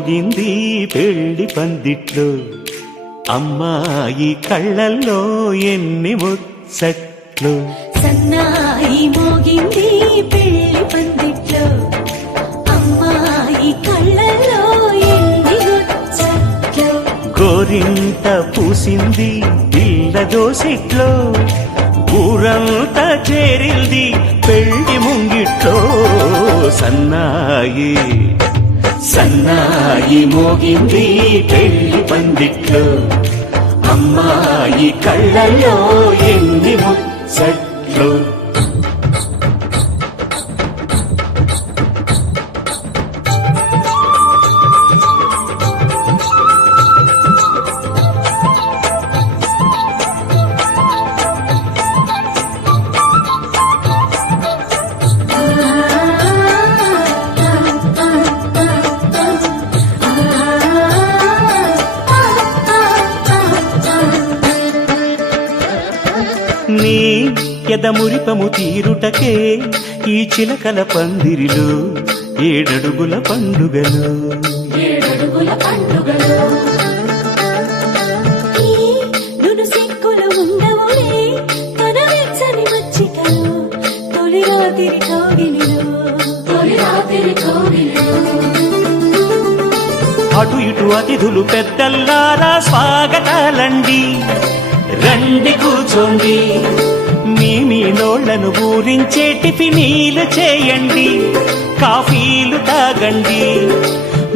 మోగింది పెళ్లి పందిట్లో, అమ్మాయి కళ్ళల్లో ఎన్ని ముచ్చట్లు. సన్నాయి మోగింది పెళ్లి పందిట్లో, అమ్మాయి కళ్ళల్లో ఎన్ని ముచ్చట్లు. గోరింట పూసింది పిల్ల దోసిట్లో, ఊరంతా చేరింది పెళ్లి ముంగిట్లో. సన్నాయి సన్నాయి మోగింది పెళ్లి పందిట్లో, అమ్మాయి కళ్ళల్లో ఎన్ని ముచ్చట్లు. నీ ఎదమురిపము తీరుటకే ఈ చిలకల పందిరిలో ఏడడుగుల పండుగలు. నును సిక్కులు ఉండవులే తన వెచ్చని మచ్చికలు, తొలి రాత్రి కౌగిలిలో. అటు ఇటు అతిథులు పెద్దల్లారా స్వాగతాలండి, రండి కూర్చోండి. మీ నోళ్లను ఊరించే టిఫినీలు చేయండి, కాఫీలు తాగండి.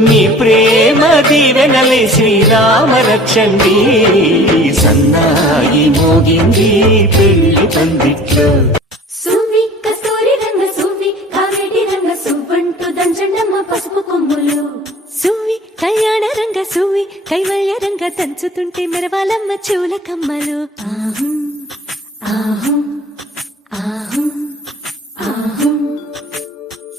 మీ ప్రేమ దీవెనలే శ్రీరామ రక్షండి. సన్నాయి మోగింది పెళ్లి పందిట్లో. సువ్వి కస్తూరి రంగ సువ్వి కావేటి రంగ సువ్వంటూ దంచండమ్మ పసుపు కొమ్ములు. సువ్వి కళ్యాణ రంగ సువ్వి కైవల్య రంగ దంచుతుంటే మెరవాలమ్మ చూల కమ్మలు. ఆహుం ఆహుం ఆహుం ఆహుం.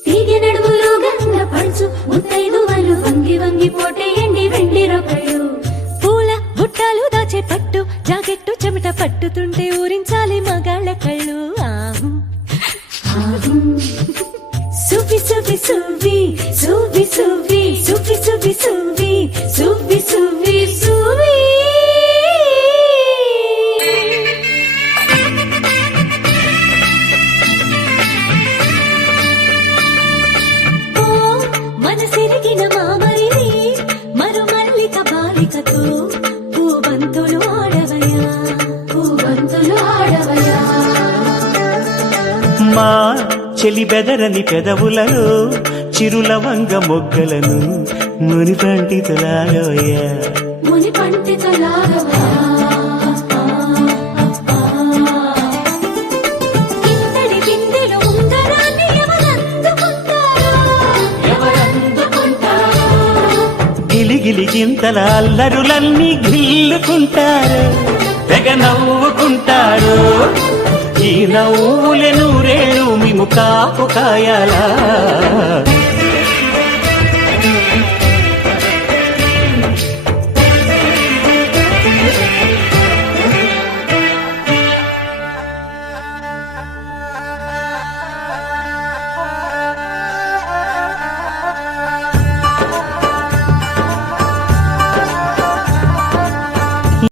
తీగె నడుములు గంగ పడుచు ముత్తైదువలు వంగి వంగి పోటేయండి వెండి రొకళ్ళు. పూల బుట్టాలు దాచే పట్టు జాకెట్టు చెమట పట్టుతుంటే ఊరించాలి మగాళ్ళ కళ్ళు. ఆహుం ఆహుం. సువ్వి సువ్వి సువ్వి సువ్వి సువ్వి సువ్వి సువ్వి సువ్వి సువ్వి సువ్వి సువ్వి. మనసిరిగిన మామరిని మరు మల్లిక బాలికతో పూబంతులు ఆడవయా, పూబంతులు ఆడవయా. మా చెలి బెదరని పెదవులలో చిరులవంగ మొగ్గలను మునిపంటితలాగవయ్యా, మునిపంటితలాగవయా. ఇంతటి బిందెలో ఉంగరాన్ని ఎవరందుకుంటారో, గిలిగిలి గింతల అల్లరులన్నీ గిల్లుకుంటారు, తెగ నవ్వుకుంటారు. ఈ నవ్వులే నూరేళ్ళు మేము కాపు కాయాలా.